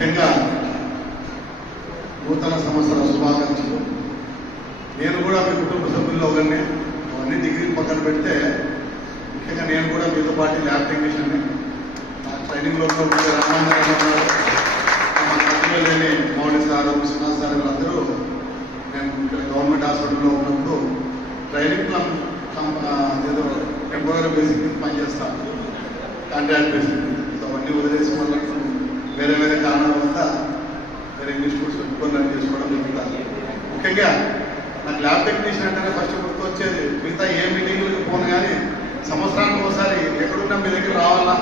ముఖ్యంగా నూతన సంవత్సర శుభాకాంక్షలు. నేను కూడా మీ కుటుంబ సభ్యుల్లో ఒకరిని, అవన్నీ డిగ్రీ పక్కన పెడితే ముఖ్యంగా నేను కూడా మీతో పాటు ల్యాబ్ టెక్నీషియన్ని. నా ట్రైనింగ్లో రామాంజనేయులు మా కట్టుబడి మౌలి సార్, విశ్వనాథ్ సార్ వీళ్ళందరూ నేను ఇక్కడ గవర్నమెంట్ హాస్పిటల్లో ఉన్నప్పుడు ట్రైనింగ్ ఏదో టెంపరీ బేసిక్ పనిచేస్తాను, కాంట్రాక్ట్ బేసిక్. అవన్నీ వదిలేసి మళ్ళీ వేరే వేరే కారణాల వల్ల వేరే ఇంగ్లీష్ కోర్స్ పెట్టుకొని చేసుకోవడం జరుగుతుంది. ముఖ్యంగా నాకు ల్యాబ్ టెక్నీషియన్ అంటేనే ఫస్ట్ గుర్తొచ్చేది, మిగతా ఏ మీటింగ్లకు పోను కానీ సంవత్సరానికి ఒకసారి ఎక్కడున్నా మీ దగ్గర రావాలా.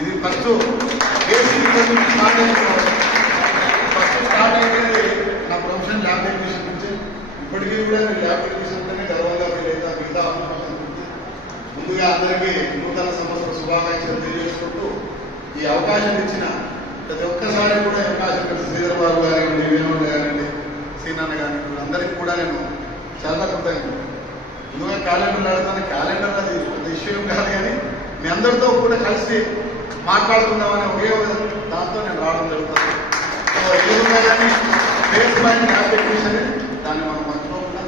ఇది ఫస్ట్ స్టార్ట్ అయ్యేది నా ప్రొఫెషన్ ల్యాబ్ టెక్నీషియన్ నుంచి. ఇప్పటికీ కూడా నేను ల్యాబ్ టెక్నీషియన్ అంటేనే గర్వంగా ఫీల్ అవుతా. మిగతా ముందుగా అందరికీ నూతన సంవత్సర శుభాకాంక్షలు తెలియజేసుకుంటూ ఈ అవకాశం ఇచ్చిన ప్రతి ఒక్కసారి కూడా అవకాశం కలిసి శ్రీధర్ బాబు గారండి, వేణుడు గారండి, సీనాన్న గారి వీళ్ళందరికీ కూడా నేను చాలా కృతజ్ఞత. ముందుగా క్యాలెండర్లు ఆడుతాను. క్యాలెండర్ అది పెద్ద ఇష్యూ కాదు, కానీ మీ అందరితో కూడా కలిసి మాట్లాడుకుందామని ఒకే దాంతో నేను రావడం జరుగుతుంది. సో ఏదున్నా కానీ ఫేస్ పాయింట్ ల్యాబ్ టెక్నీషియన్, దాన్ని మనం మర్చిపోకుండా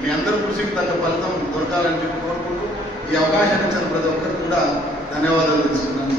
మీ అందరి కృషికి తగ్గ ఫలితం దొరకాలని చెప్పి కోరుకుంటూ ఈ అవకాశాన్ని ఇచ్చిన ప్రతి ఒక్కరికి కూడా ధన్యవాదాలు తెలుసుకున్నాను.